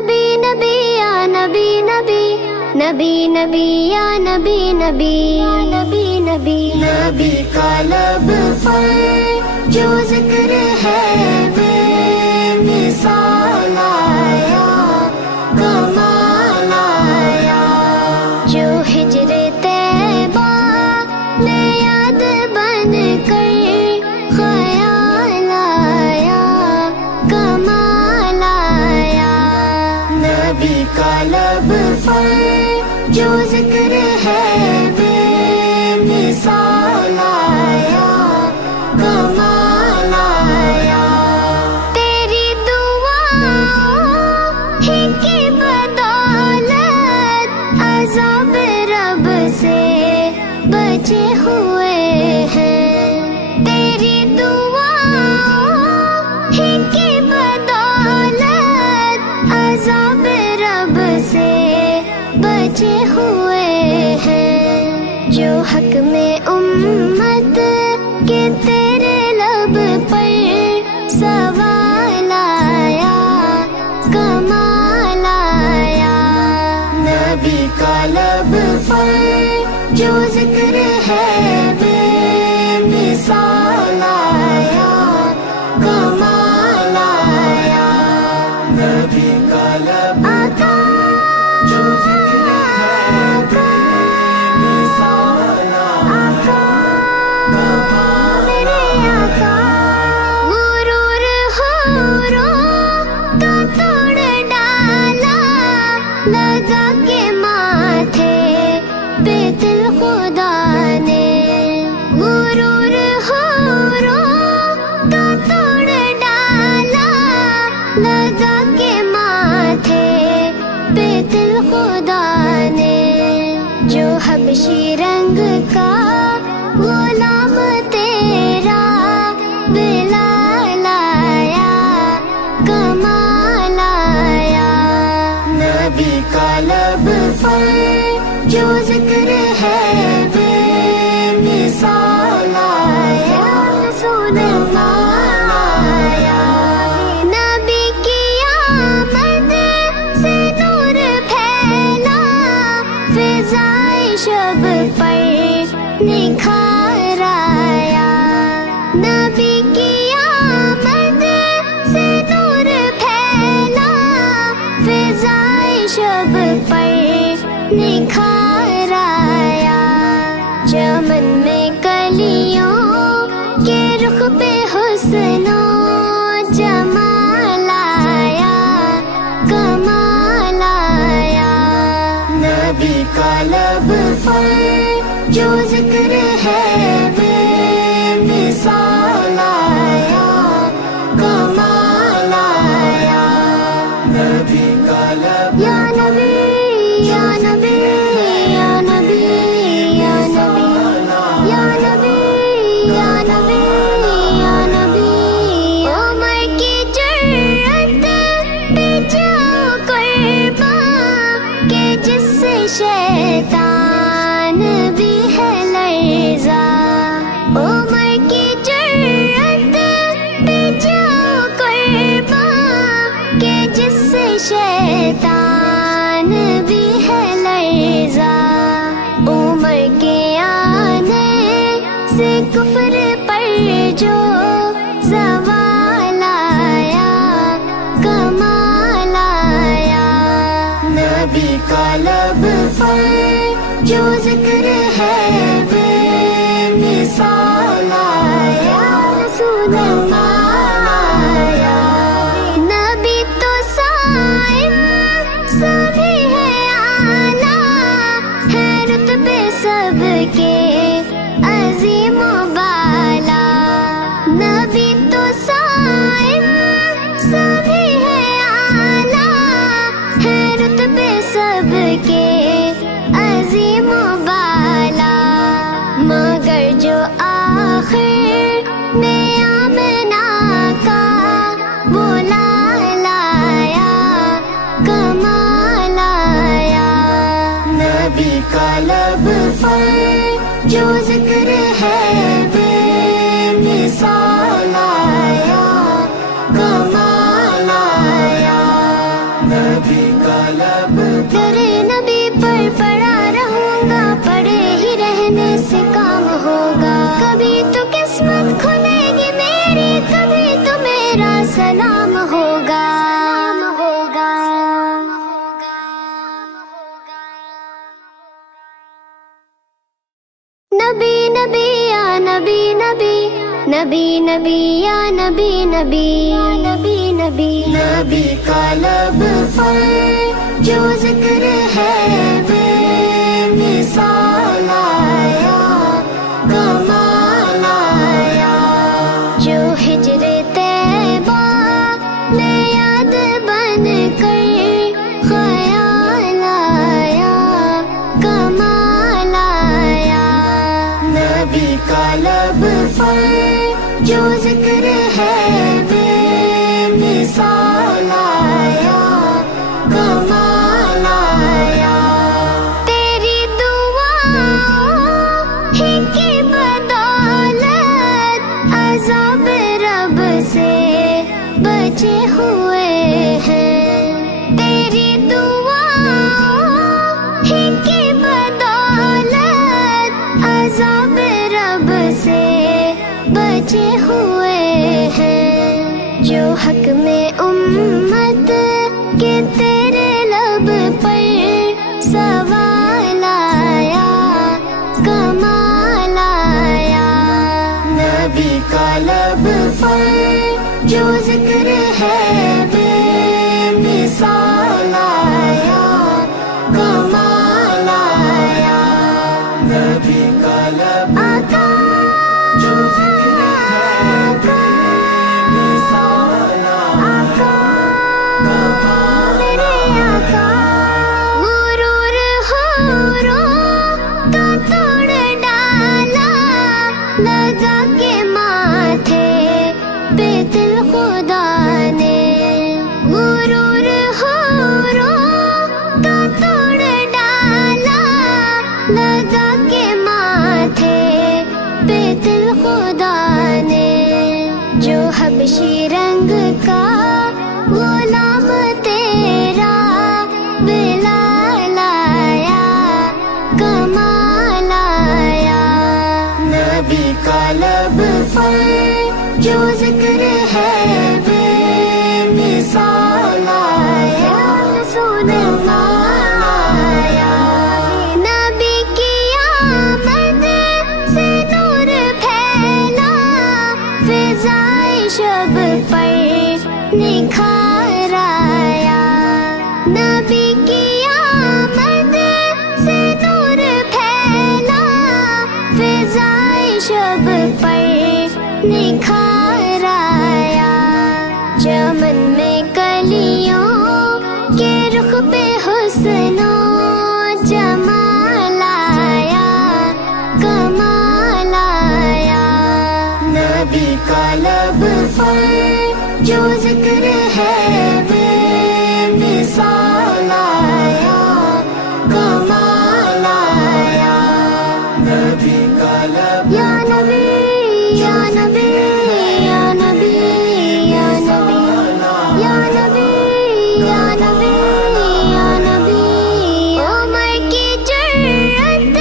نبی نبی یا نبی نبی، نبی نبی یا نبی نبی، نبی نبی نبی کا لب پر جو ذکر ہے بے مثال آیا، کمال آیا، جو ہجر طیبہ میں یاد بن کر خیال آیا، کمال آیا، نبی کا لب پر جو ذکر ہے بے مثال آیا، کمال آیا، تیری دعاؤں ہی کی بدولت عذاب رب سے بچے ہوئے ہیں، تیری دعاؤں ہی کی بدولت عذاب رب سے بچے ہوئے ہیں، جو حق میں امت کے تیرے لب پر سوال آیا، کمال آیا، نبی کا لب پر جو ذکر ہے بے مثال آیا، کمال آیا، نبی کا لب آقا جو ذکر ہے بے مثال آیا، کمال میرے آقا، غرور حوروں کا توڑ ڈالا، لگا کے ماتھے پہ دل خدا نے، غرور حوروں کا توڑ ڈالا، لگا کے ماتھے پہ دل خدا نے، جو حبشی رنگ کا غلام تیرا بلال آیا، کمال آیا، نبی کا لب پر جو ذکر ہے بے مثال آیا، کمال آیا، نبی کی آمد سے نور پھیلا، فضائے شب پر نکھار آیا، نبی کی آمد سے نور پھیلا، فضائے شب پر نکھار آیا، چمن میں کلیوں کے رخ پہ حسن و جمال آیا، کمال آیا، نبی کا لب پر جو ذکر ہے بے مثال آیا، کمال آیا، نبی کا لب یا نبی یا نبی یا نبی یا نبی یا نبی یا نبی یا نبی، عمر کی جرأت پہ جاؤ قرباں کہ جس سے شیطان بھی ہے لرزا، عمر کی جرأت پہ جاؤ قرباں کہ جس سے شیطان بھی ہے لرزا، عمر کے آنے سے کفر پر جو زوال آیا، کمال آیا، نبی کا لب پر جو ذکر ہے بے مثال آیا، کمال آیا، نبی تو صائم نبی کا لب درے نبی پر پڑا رہوں گا، پڑے ہی رہنے سے کام ہوگا. کبھی تو قسمت کھلے گی میری، کبھی تو میرا سلام ہوگا. نبی نبی یا نبی نبی، نبی نبی یا نبی نبی، نبی نبی نبی کا لب پر جو ذکر ہے بے مثال آیا، کمال آیا. جو ہجر طیبہ میں یاد بن کر خیال آیا، کمال آیا. نبی کا لب پر جو ذکر ہے بے مثال آیا، کمال آیا. تیری دعا ہی کی بدولت عذاب رب سے بچے ہوئے ہیں. تیری دعا ہی کی بدولت عذاب رب سے بچے ہوئے ہیں. جو حق میں امت کے تیرے لب پر سوال آیا، کمال آیا. نبی کا لب پر جو ذکر ہے بے مثال آیا، کمال آیا. نبی کا لب آقا جو ذکر ہے بے مثال آیا، کمال میرے آقا. غرور حوروں کا توڑ ڈالا، لگا کے ماتھے پہ دل خدا نے. غرور حوروں کا توڑ ڈالا، لگا کے ماتھے پہ دل خدا نے. جو حبشی رنگ کا غلام تیرا بلال آیا، کمال آیا. نبی کا لب پر جو ذکر ہے بے مثال آیا، کمال آیا. نبی کی آمد سے نور پھیلا، فضائے شب پر نکھار آیا. نبی کی آمد سے نور پھیلا، فضائے شب پر نکھار آیا. چمن میں کلیوں کے رخ پہ حسن و جمال آیا، کمال آیا. نبی کا لب پر جو ذکر ہے بے مثال آیا، کمال آیا. نبی کا لب یا نبی یا نبی یا نبی یا نبی یا نبی یا نبی یا نبی. عمر کی جرأت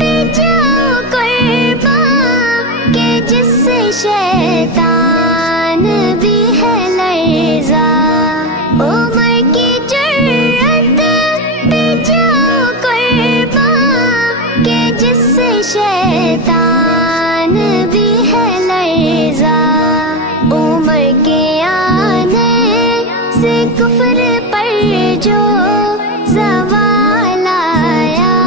پہ جاؤ قرباں، کہ جس سے شیطان بھی ہے لرزا. عمر کی جرأت پہ جاؤ قرباں، کہ جس سے شیطان بھی ہے لرزا. عمر کے آنے سے کفر پر جو زوال آیا،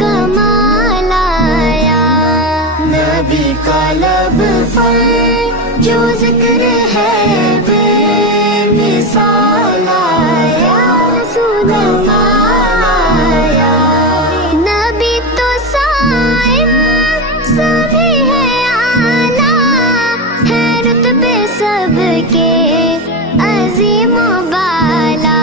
کمال آیا. نبی کا لب پر جو ذکر ہے بے مثال آیا، کمال آیا. نبی تو صائم سبھی ہے اعلیٰ، ہے رتبے سب کے عظیم و بالا.